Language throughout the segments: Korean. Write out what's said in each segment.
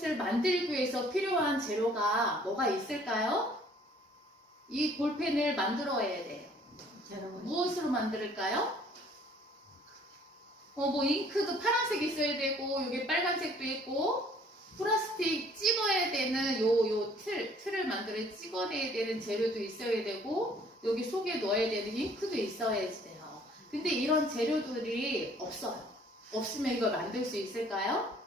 이것을 만들기 위해서 필요한 재료가 뭐가 있을까요? 이 볼펜을 만들어야 돼요. 무엇으로 만들까요? 뭐 잉크도 파란색 있어야 되고 여기 빨간색도 있고 플라스틱 찍어야 되는 요 틀을 만들어 찍어내야 되는 재료도 있어야 되고 여기 속에 넣어야 되는 잉크도 있어야 돼요. 근데 이런 재료들이 없어요. 없으면 이걸 만들 수 있을까요?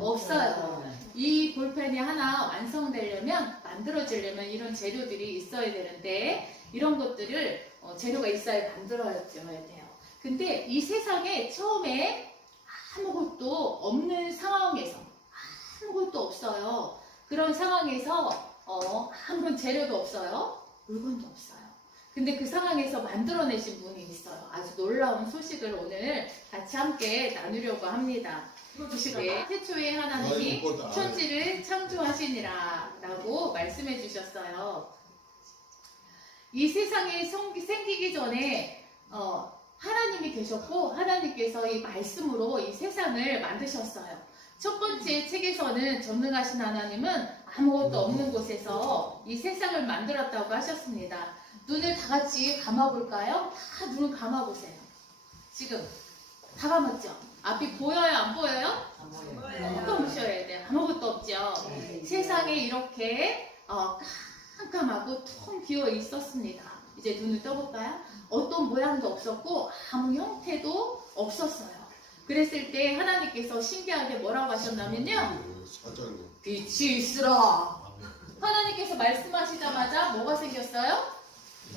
없어요. 이 볼펜이 하나 완성되려면 만들어지려면 이런 재료들이 있어야 되는데 이런 것들을 재료가 있어야 만들어야 돼요. 근데 이 세상에 처음에 아무것도 없는 상황에서 아무것도 없어요. 그런 상황에서 아무런 재료도 없어요. 물건도 없어요. 근데 그 상황에서 만들어내신 분이 있어요. 아주 놀라운 소식을 오늘 같이 함께 나누려고 합니다. 보시기에 최초의 하나님이 천지를 창조하시니라 라고 말씀해 주셨어요. 이 세상이 생기기 전에 하나님이 계셨고 하나님께서 이 말씀으로 이 세상을 만드셨어요. 첫 번째 책에서는 전능하신 하나님은 아무것도 없는 곳에서 이 세상을 만들었다고 하셨습니다. 눈을 다 같이 감아볼까요? 다 눈을 감아보세요. 지금 다 감았죠? 앞이 보여요? 안 보여요? 안 보여요. 감으셔야 돼요. 아무것도 없죠? 세상에 이렇게 깜깜하고 텅 비어 있었습니다. 이제 눈을 떠볼까요? 어떤 모양도 없었고 아무 형태도 없었어요. 그랬을 때 하나님께서 신기하게 뭐라고 하셨냐면요, 빛이 있으라. 하나님께서 말씀하시자마자 뭐가 생겼어요?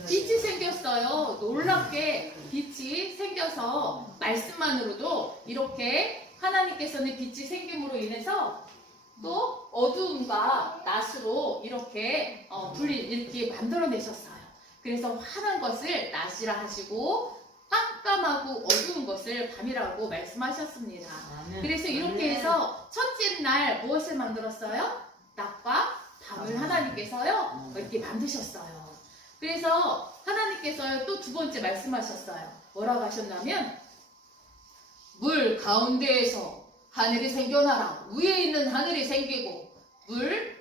빛이 생겼어요. 놀랍게 빛이 생겨서 말씀만으로도 이렇게 하나님께서는 빛이 생김으로 인해서 또 어두움과 낮으로 이렇게 이렇게 만들어내셨어요. 그래서 환한 것을 낮이라 하시고 깜깜하고 어두운 것을 밤이라고 말씀하셨습니다. 그래서 이렇게 해서 첫째 날 무엇을 만들었어요? 낮과 밤을 하나님께서요 이렇게 만드셨어요. 그래서 하나님께서요 또 두 번째 말씀하셨어요. 뭐라고 하셨냐면 물 가운데에서 하늘이 생겨나라. 위에 있는 하늘이 생기고 물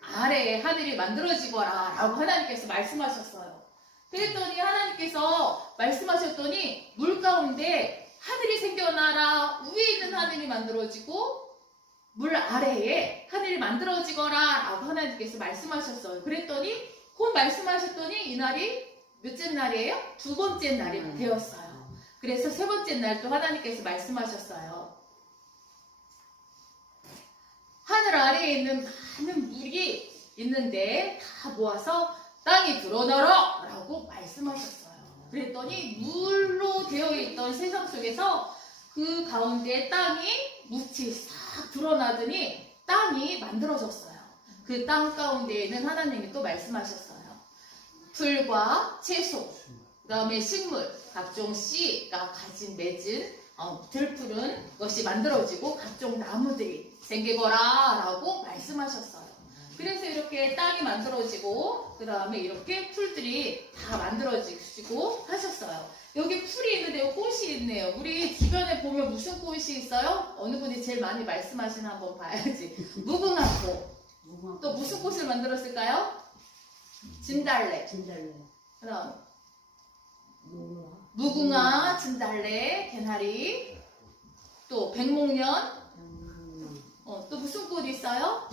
아래에 하늘이 만들어지거라 라고 하나님께서 말씀하셨어요. 그랬더니 하나님께서 말씀하셨더니 물 가운데 하늘이 생겨나라. 위에 있는 하늘이 만들어지고 물 아래에 하늘이 만들어지거라 라고 하나님께서 말씀하셨어요. 그랬더니 곧 말씀하셨더니 이날이 몇째 날이에요? 두 번째 날이 되었어요. 그래서 세 번째 날 또 하나님께서 말씀하셨어요. 하늘 아래에 있는 많은 물이 있는데 다 모아서 땅이 드러나라 라고 말씀하셨어요. 그랬더니 물로 되어 있던 세상 속에서 그 가운데 땅이 묻히 싹 드러나더니 땅이 만들어졌어요. 그 땅 가운데에는 하나님이 또 말씀하셨어요. 풀과 채소, 그 다음에 식물, 각종 씨가 맺은 들푸른 것이 만들어지고 각종 나무들이 생기거라 라고 말씀하셨어요. 그래서 이렇게 땅이 만들어지고 그 다음에 이렇게 풀들이 다 만들어지고 하셨어요. 여기 풀이 있는데요, 꽃이 있네요. 우리 주변에 보면 무슨 꽃이 있어요? 어느 분이 제일 많이 말씀하시나 한번 봐야지. 무궁화꽃. 또 무슨 꽃을 만들었을까요? 진달래. 그럼 무궁화, 진달래, 개나리, 또 백목련. 또 무슨 꽃이 있어요?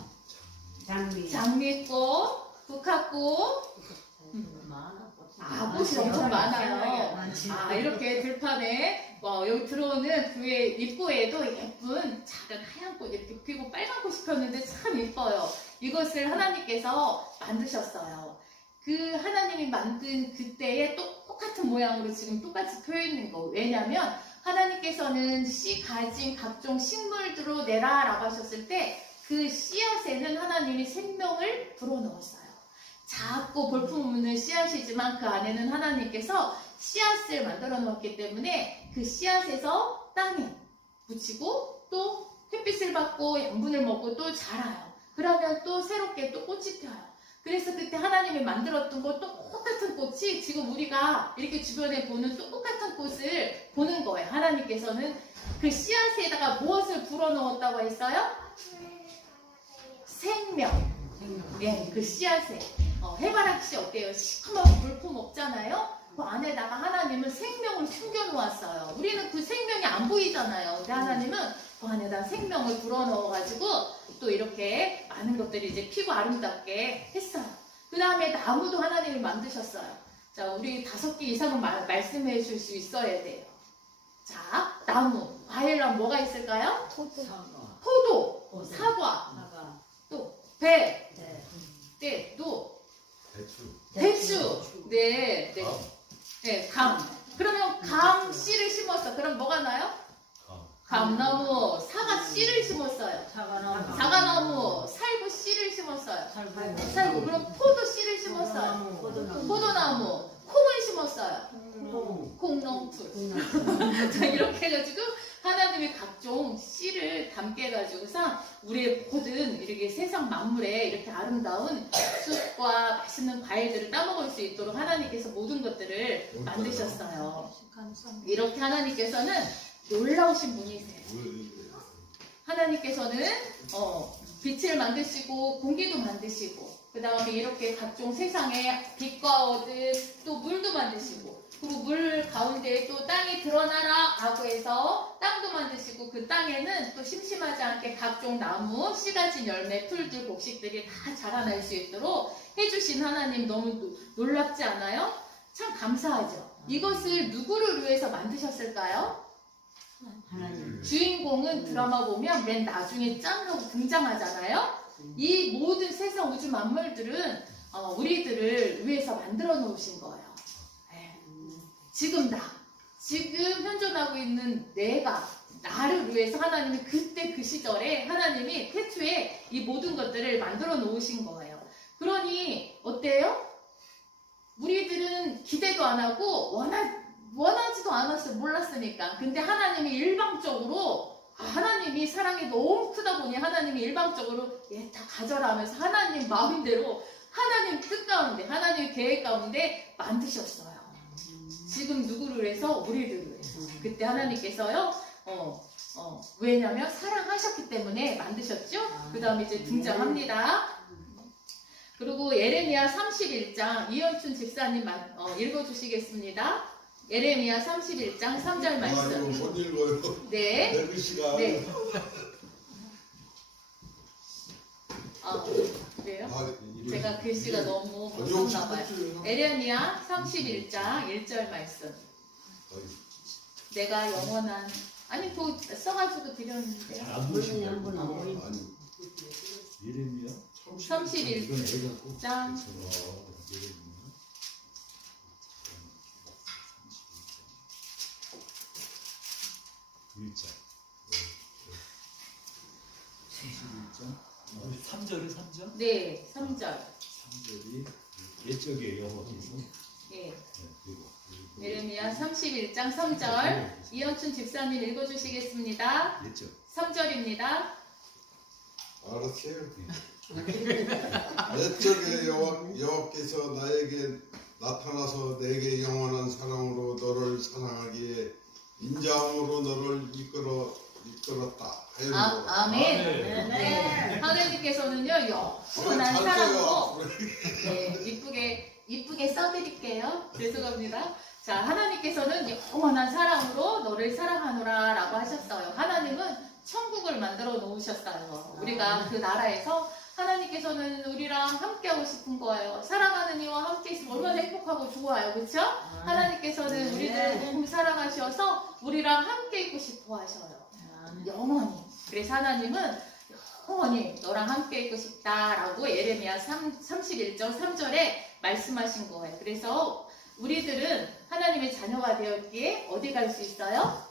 장미꽃, 국화꽃. 꽃이 엄청 많아요. 이렇게 들판에 여기 들어오는 교회 입구에도 예쁜 작은 하얀 꽃 이렇게 피고 빨간 꽃이 폈는데 참 예뻐요. 이것을 하나님께서 만드셨어요. 그 하나님이 만든 그때의 똑같은 모양으로 지금 똑같이 표현된 거. 왜냐하면 하나님께서는 씨 가진 각종 식물들로 내라 라고 하셨을 때 그 씨앗에는 하나님이 생명을 불어넣었어요. 작고 볼품없는 씨앗이지만 그 안에는 하나님께서 씨앗을 만들어 놓았기 때문에 그 씨앗에서 땅에 묻히고 또 햇빛을 받고 양분을 먹고 또 자라요. 그러면 또 새롭게 또 꽃이 펴요. 그래서 그때 하나님이 만들었던 거 똑같은 꽃이 지금 우리가 이렇게 주변에 보는 똑같은 꽃을 보는 거예요. 하나님께서는 그 씨앗에다가 무엇을 불어넣었다고 했어요? 생명. 예, 그 씨앗에. 해바라기 씨 어때요? 시커먼 물품 없잖아요? 그 안에다가 하나님은 생명을 숨겨놓았어요. 우리는 그 생명이 안 보이잖아요. 근데 하나님은 그 안에다 생명을 불어넣어가지고 또 이렇게 많은 것들이 이제 피고 아름답게 했어요. 그 다음에 나무도 하나님이 만드셨어요. 자, 우리 5개 이상은 말씀해 줄 수 있어야 돼요. 자, 나무, 과일은 뭐가 있을까요? 포도, 사과, 또 배, 네, 또 대추, 네, 네, 네, 감. 그러면 감 씨를 심었어. 그럼 뭐가 나요? 감나무, 사과 씨를 심었어요. 사과나무, 살구 씨를 심었어요. 살구. 그럼 포도 씨를 심었어요. 포도나무, 콩을 심었어요. 콩농풀. 자, 이렇게 해가지고 하나님이 각종 씨를 담게 해가지고서 우리의 모든 이렇게 세상 만물에 이렇게 아름다운 숲과 맛있는 과일들을 따먹을 수 있도록 하나님께서 모든 것들을 만드셨어요. 이렇게 하나님께서는 놀라우신 분이세요. 하나님께서는 빛을 만드시고 공기도 만드시고 그 다음에 이렇게 각종 세상에 빛과 어둠 또 물도 만드시고 그리고 물 가운데 또 땅이 드러나라 라고 해서 땅도 만드시고 그 땅에는 또 심심하지 않게 각종 나무, 씨 가진 열매, 풀들, 곡식들이 다 자라날 수 있도록 해주신 하나님 너무 놀랍지 않아요? 참 감사하죠. 이것을 누구를 위해서 만드셨을까요? 하나님. 주인공은 드라마 보면 맨 나중에 짠 하고 등장하잖아요. 이 모든 세상 우주 만물들은 우리들을 위해서 만들어 놓으신 거예요. 네. 지금 지금 현존하고 있는 내가 나를 위해서 하나님이 그때 그 시절에 하나님이 태초에 이 모든 것들을 만들어 놓으신 거예요. 그러니 어때요? 우리들은 기대도 안 하고 원하지도 않았어요. 몰랐으니까. 근데 하나님이 일방적으로 하나님이 사랑이 너무 크다 보니 하나님이 일방적으로 다 가져라 하면서 하나님 마음대로 하나님 뜻 가운데 하나님 계획 가운데 만드셨어요. 지금 누구를 위해서? 우리들을 위해서. 그때 하나님께서요 왜냐면 사랑하셨기 때문에 만드셨죠. 그 다음에 이제 등장합니다. 그리고 예레미야 31장 이현춘 집사님 읽어주시겠습니다. 예레미야 31장 3절 말씀. 못 읽어요. 네. 내 글씨가. 네. 그래요? 제가 글씨가 너무 무섭나 봐요. 예레미야 31장 1절 말씀. 내가 영원한 아니 그 써가지고 드렸는데요. 안 보이시냐고. 예레미야 31장 일장 31장 3절이 3절? 네 3절 3절이 옛적의 여호와께서 예. 그리고 예레미야 31장 3절 이현춘 집사님 읽어주시겠습니다. 옛적 3절입니다. 알았어요. 옛적의 여호와께서 나에게 나타나서 내게 영원한 사랑으로 너를 사랑하기에 인자함으로 너를 이끌었다. 아멘. 네. 하나님께서는요 영원한 사랑으로 이쁘게 써드릴게요. 죄송합니다. 자, 하나님께서는 영원한 사랑으로 너를 사랑하노라 라고 하셨어요. 하나님은 천국을 만들어 놓으셨어요. 우리가 그 나라에서 하나님께서는 우리랑 함께하고 싶은 거예요. 사랑하는 이와 함께 있으면 얼마나 행복하고 좋아요. 그렇죠? 하나님께서는 우리를 너무 사랑하셔서 우리랑 함께 있고 싶어 하셔요. 영원히. 그래서 하나님은 영원히 너랑 함께 있고 싶다라고 예레미야 31장 3절에 말씀하신 거예요. 그래서 우리들은 하나님의 자녀가 되었기에 어디 갈 수 있어요?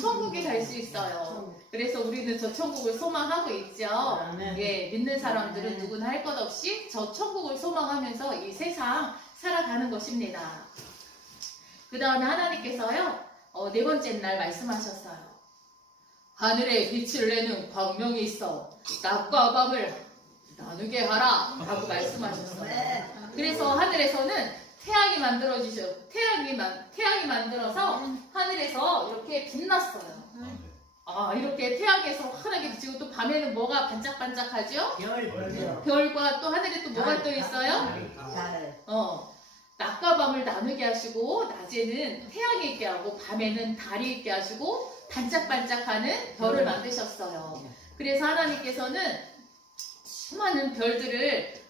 천국에 갈 수 있어요. 그래서 우리는 저 천국을 소망하고 있죠. 예, 믿는 사람들은 누구나 할 것 없이 저 천국을 소망하면서 이 세상 살아가는 것입니다. 그 다음에 하나님께서요, 네 번째 날 말씀하셨어요. 하늘에 빛을 내는 광명이 있어 낮과 밤을 나누게 하라 라고 말씀하셨어요. 그래서 하늘에서는 태양이 태양이 만들어서 하늘에서 이렇게 빛났어요. 아, 이렇게 태양에서 환하게 비치고 또 밤에는 뭐가 반짝반짝하죠? 별과 또 하늘에 또 뭐가 또 있어요? 달. 낮과 밤을 나누게 하시고 낮에는 태양이 있게 하고 밤에는 달이 있게 하시고 반짝반짝하는 별을 만드셨어요. 그래서 하나님께서는 수많은 별들을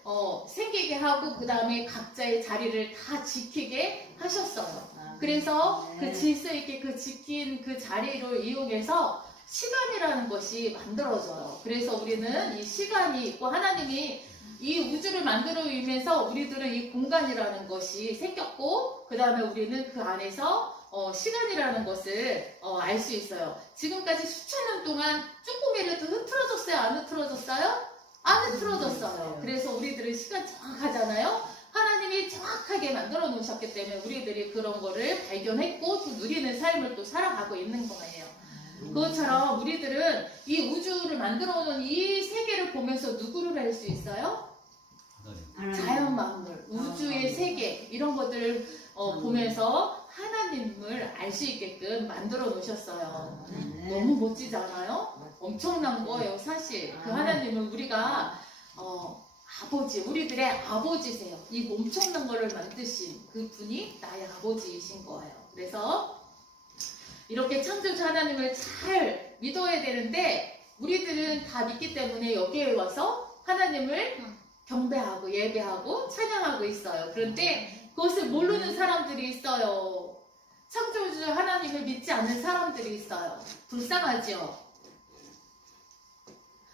생기게 하고 그 다음에 각자의 자리를 다 지키게 하셨어요. 그래서 그 질서 있게 그 지킨 그 자리를 이용해서 시간이라는 것이 만들어져요. 그래서 우리는 이 시간이 있고 하나님이 이 우주를 만들어 위면서 우리들은 이 공간이라는 것이 생겼고 그 다음에 우리는 그 안에서 시간이라는 것을 알 수 있어요. 지금까지 수천 년 동안 조금이라도 흐트러졌어요? 안 흐트러졌어요? 안 흐트러졌어요. 그래서 우리들은 시간 정확하잖아요. 하나님이 정확하게 만들어 놓으셨기 때문에 우리들이 그런 거를 발견했고 또 누리는 삶을 또 살아가고 있는 거예요. 그것처럼 우리들은 이 우주를 만들어 놓은 이 세계를 보면서 누구를 알 수 있어요? 자연 만물, 우주의 세계 이런 것들을 보면서 하나님을 알 수 있게끔 만들어 놓으셨어요. 너무 멋지잖아요? 엄청난 거예요, 사실. 그 하나님은 우리가 아버지, 우리들의 아버지세요. 이 엄청난 거를 만드신 그 분이 나의 아버지이신 거예요. 그래서 이렇게 창조주 하나님을 잘 믿어야 되는데 우리들은 다 믿기 때문에 여기에 와서 하나님을 경배하고 예배하고 찬양하고 있어요. 그런데 그것을 모르는 사람들이 있어요. 창조주 하나님을 믿지 않는 사람들이 있어요. 불쌍하죠?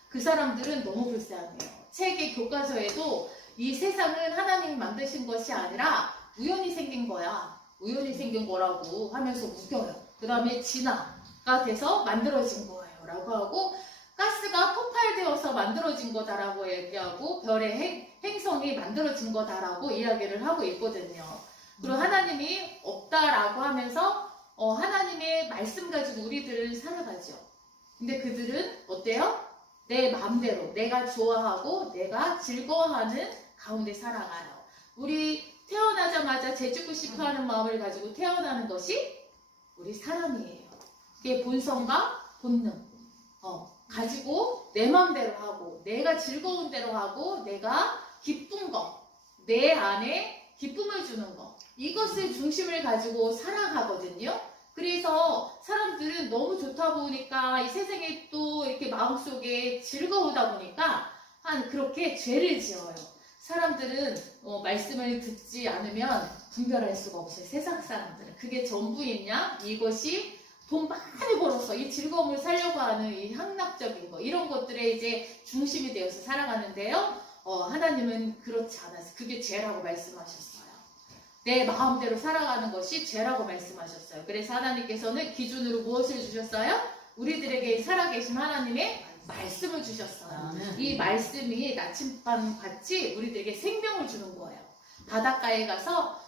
그 사람들은 너무 불쌍해요. 책의 교과서에도 이 세상은 하나님이 만드신 것이 아니라 우연히 생긴 거야. 우연히 생긴 거라고 하면서 웃겨요. 그 다음에 진화가 돼서 만들어진 거예요. 라고 하고 가스가 폭발되어서 만들어진 거다라고 얘기하고 별의 행성이 만들어진 거다라고 이야기를 하고 있거든요. 그리고 하나님이 없다라고 하면서 하나님의 말씀 가지고 우리들은 살아가죠. 근데 그들은 어때요? 내 마음대로 내가 좋아하고 내가 즐거워하는 가운데 살아가요. 우리 태어나자마자 재주고 싶어하는 마음을 가지고 태어나는 것이 우리 사람이에요. 그게 본성과 본능 가지고 내 마음대로 하고 내가 즐거운 대로 하고 내가 기쁜 거, 내 안에 기쁨을 주는 거 이것을 중심을 가지고 살아가거든요. 그래서 사람들은 너무 좋다 보니까 이 세상에 또 이렇게 마음속에 즐거우다 보니까 그렇게 죄를 지어요. 사람들은 말씀을 듣지 않으면 분별할 수가 없어요. 세상 사람들은. 그게 전부있냐? 이것이 돈 많이 벌어서 이 즐거움을 살려고 하는 이 향락적인 거 이런 것들에 이제 중심이 되어서 살아가는데요. 하나님은 그렇지 않아서 그게 죄라고 말씀하셨어요. 내 마음대로 살아가는 것이 죄라고 말씀하셨어요. 그래서 하나님께서는 기준으로 무엇을 주셨어요? 우리들에게 살아계신 하나님의 말씀을 주셨어요. 이 말씀이 나침반 같이 우리들에게 생명을 주는 거예요. 바닷가에 가서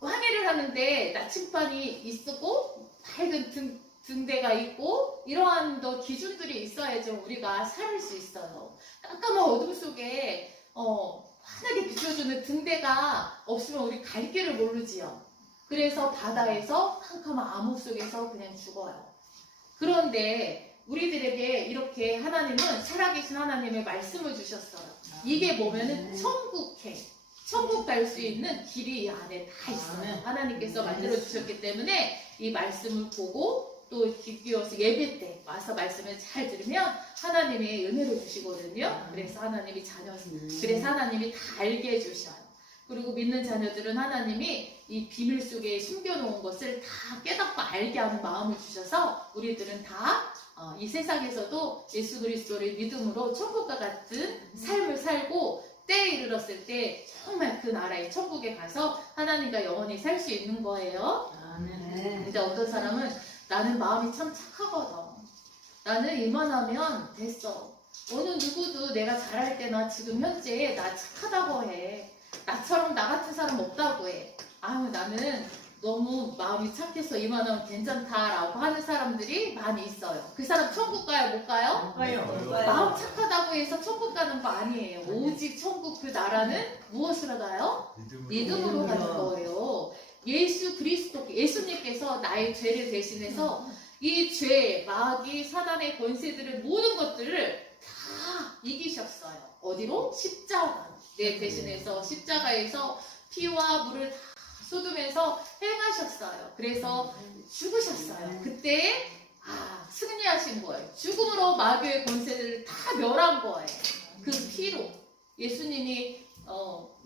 항해를 하는데 나침반이 있고 밝은 등대가 있고 이러한 기준들이 있어야죠. 우리가 살 수 있어요. 깜깜한 어둠 속에 환하게 비춰주는 등대가 없으면 우리 갈 길을 모르지요. 그래서 바다에서 캄캄한 암흑 속에서 그냥 죽어요. 그런데 우리들에게 이렇게 하나님은 살아계신 하나님의 말씀을 주셨어요. 이게 뭐면은 천국 갈 수 있는 길이 이 안에 다 있어요. 하나님께서 만들어 주셨기 때문에 이 말씀을 보고 또 기기어서 예배 때 와서 말씀을 잘 들으면 하나님의 은혜를 주시거든요. 그래서 하나님이 그래서 하나님이 다 알게 해주셔요. 그리고 믿는 자녀들은 하나님이 이 비밀 속에 숨겨놓은 것을 다 깨닫고 알게 하는 마음을 주셔서 우리들은 다 이 세상에서도 예수 그리스도를 믿음으로 천국과 같은 삶을 살고 때에 이르렀을 때 정말 그 나라의 천국에 가서 하나님과 영원히 살 수 있는 거예요. 근데 어떤 사람은 나는 마음이 참 착하거든. 나는 이만하면 됐어. 어느 누구도 내가 잘할 때나 지금 현재 나 착하다고 해. 나처럼 나 같은 사람 없다고 해. 아유 나는 너무 마음이 착해서 이만하면 괜찮다라고 하는 사람들이 많이 있어요. 그 사람 천국 가요, 못 가요? 마음 착하다고 해서 천국 가는 거 아니에요. 오직 천국 그 나라는 무엇으로 가요? 믿음으로 가는 거예요. 예수 그리스도, 예수님께서 나의 죄를 대신해서 이 죄, 마귀, 사단의 권세들을 모든 것들을 다 이기셨어요. 어디로? 십자가. 내 대신해서 십자가에서 피와 물을 다 쏟으면서 행하셨어요. 그래서 죽으셨어요. 그때 승리하신 거예요. 죽음으로 마귀의 권세들을 다 멸한 거예요. 그 피로. 예수님이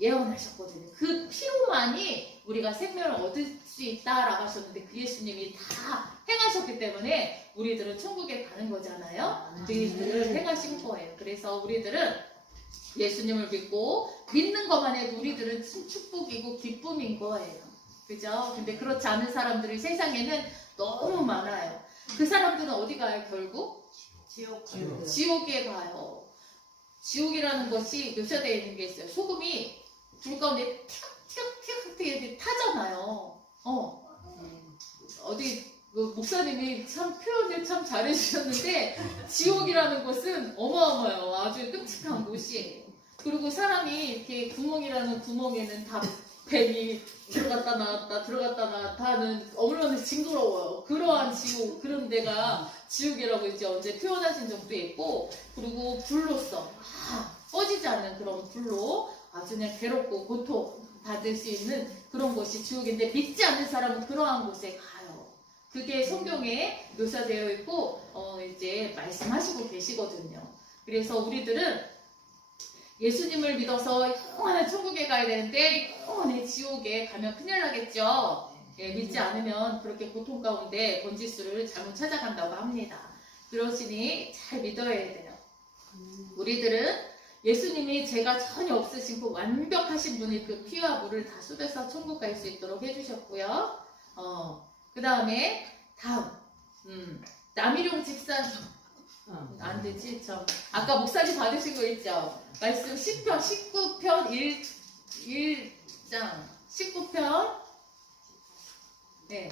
예언하셨거든요. 그 피로만이 우리가 생명을 얻을 수 있다라고 하셨는데 그 예수님이 다 행하셨기 때문에 우리들은 천국에 가는 거잖아요. 그 일들을 행하신 거예요. 그래서 우리들은 예수님을 믿고 믿는 것만 해도 우리들은 축복이고 기쁨인 거예요. 그죠? 근데 그렇지 않은 사람들이 세상에는 너무 많아요. 그 사람들은 어디 가요, 결국? 지옥에 가요. 지옥이라는 것이 묘사되어 있는 게 있어요. 소금이 불 가운데 틱틱틱틱 타잖아요. 어디 목사님이 참 표현을 참 잘해주셨는데 지옥이라는 것은 어마어마해요. 아주 끔찍한 곳이에요. 그리고 사람이 이렇게 구멍이라는 구멍에는 다 뱀이 들어갔다 나왔다 하는 얼마나 징그러워요. 그러한 지옥, 그런 데가 지옥이라고 이제 언제 표현하신 적도 있고, 그리고 불로써 꺼지지 않는 그런 불로 아주 그냥 괴롭고 고통 받을 수 있는 그런 곳이 지옥인데 믿지 않는 사람은 그러한 곳에 가요. 그게 성경에 묘사되어 있고 이제 말씀하시고 계시거든요. 그래서 우리들은 예수님을 믿어서 영원한 천국에 가야 되는데 영원히 지옥에 가면 큰일 나겠죠. 예, 믿지 않으면 그렇게 고통 가운데 번지수를 잘못 찾아간다고 합니다. 그러시니 잘 믿어야 돼요. 우리들은 예수님이 죄가 전혀 없으신 그 완벽하신 분이 그 피와 물을 다 쏟아서 천국 갈 수 있도록 해주셨고요. 그 다음에 다음 남일용 집사 안 되지? 아까 목사님 받으신 거 있죠? 말씀 10편, 19편 1장 19편 네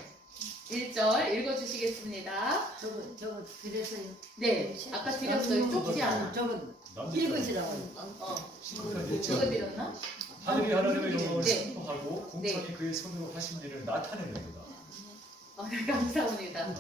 1절 읽어주시겠습니다. 저거 드렸어요. 네, 아까 드렸어요. 좁지 않아. 저거 읽으시라고. 저거 드렸나? 하늘이 하나님의 영광을 네. 선포하고 공천이 그의 손으로 하신 일을 나타내는도다. 네, 감사합니다.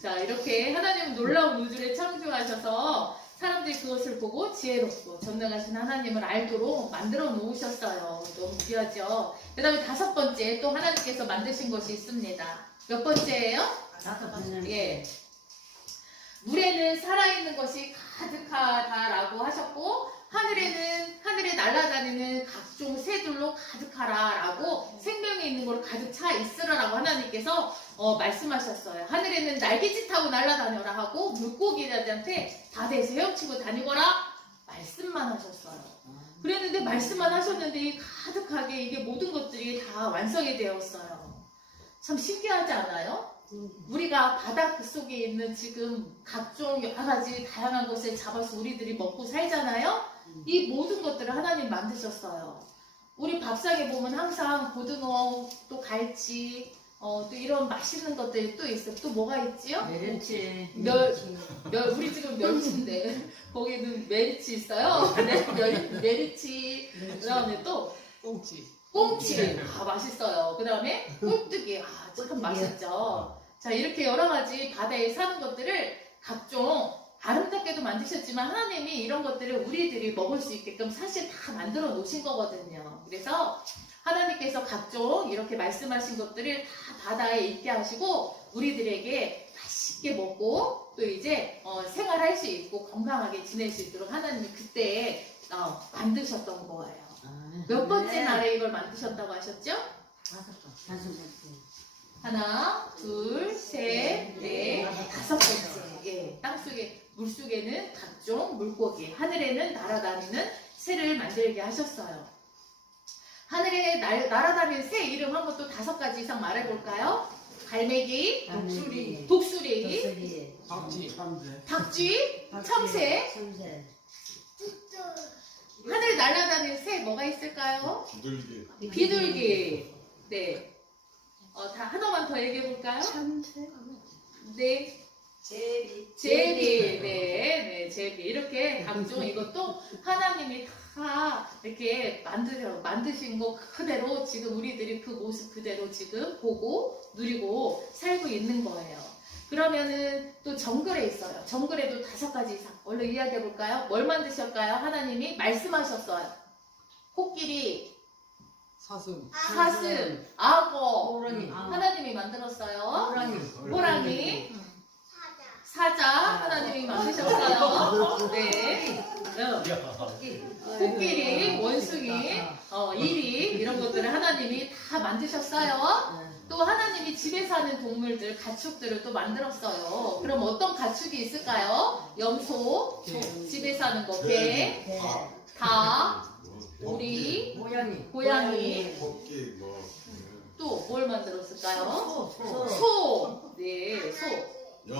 자, 이렇게 하나님은 놀라운 우주를 창조하셔서 사람들이 그것을 보고 지혜롭고 전능하신 하나님을 알도록 만들어 놓으셨어요. 너무 귀하죠? 그 다음에 5번째 또 하나님께서 만드신 것이 있습니다. 몇 번째예요? 5번째. 예. 물에는 살아있는 것이 가득하다라고 하셨고, 하늘에 날아다니는 각종 새들로 가득하라라고 생명이 있는 걸로 가득 차 있으라라고 하나님께서 말씀하셨어요. 하늘에는 날개짓 타고 날아다녀라 하고 물고기들한테 바다에서 헤엄치고 다니거라 말씀만 하셨어요. 그랬는데 말씀만 하셨는데 가득하게 이게 모든 것들이 다 완성이 되었어요. 참 신기하지 않아요? 우리가 바다 그 속에 있는 지금 각종 여러 가지 다양한 것을 잡아서 우리들이 먹고 살잖아요? 이 모든 것들을 하나님 만드셨어요. 우리 밥상에 보면 항상 고등어, 또 갈치, 또 이런 맛있는 것들이 또 있어요. 또 뭐가 있지요? 메리치. 우리 지금 멸치인데 거기는 메리치 있어요. 메리치. 그 다음에 또 꽁치. 맛있어요. 그 다음에 꼴뚜기. 참 맛있죠. 자, 이렇게 여러 가지 바다에 사는 것들을 각종 아름답게도 만드셨지만 하나님이 이런 것들을 우리들이 먹을 수 있게끔 사실 다 만들어 놓으신 거거든요. 그래서 하나님께서 각종 이렇게 말씀하신 것들을 다 바다에 있게 하시고 우리들에게 맛있게 먹고 또 이제 생활할 수 있고 건강하게 지낼 수 있도록 하나님이 그때 만드셨던 거예요. 몇 번째 날에 이걸 만드셨다고 하셨죠? 5번째. 하나, 둘, 셋, 넷, 5번째. 예, 땅속에, 물속에는 각종 물고기, 하늘에는 날아다니는 새를 만들게 하셨어요. 하늘에 날아다니는 새 이름 한번 또 5가지 이상 말해볼까요? 갈매기, 독수리, 박쥐, 참새. 하늘에 날아다니는 새 뭐가 있을까요? 비둘기. 비둘기. 네. 다 하나만 더 얘기해 볼까요? 참새. 네. 제비, 네, 제비. 이렇게 각종 이것도 하나님이 다 이렇게 만드신 거 그대로 지금 우리들이 그 모습 그대로 지금 보고 누리고 살고 있는 거예요. 그러면은 또 정글에 있어요. 정글에도 5가지 이상. 얼른 이야기해 볼까요? 뭘 만드셨을까요? 하나님이 말씀하셨어요. 코끼리, 사슴. 사슴, 악어. 호랑이. 하나님이 만들었어요. 호랑이. 호랑이, 사자 하나님이 만드셨어요. 네. 코끼리, 원숭이, 이리 이런 것들을 하나님이 다 만드셨어요. 또 하나님이 집에 사는 동물들, 가축들을 또 만들었어요. 그럼 어떤 가축이 있을까요? 염소, 집에 사는 거, 개, 닭, 오리, 고양이, 토끼 뭐 또 뭘 만들었을까요? 소. 소, 네, 소.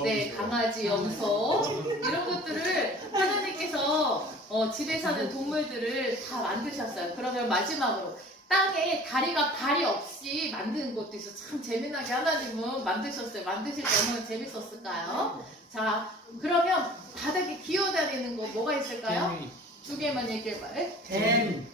네, 염소. 강아지, 염소 이런 것들을 하나님께서 집에 사는 동물들을 다 만드셨어요. 그러면 마지막으로 땅에 다리가 발이 없이 만드는 것도 있어. 참 재미나게 하나님은 만드셨어요. 만드실 때 얼마나 재밌었을까요? 자, 그러면 바닥에 기어다니는 거 뭐가 있을까요? 2개만 얘기해봐요. 뱀.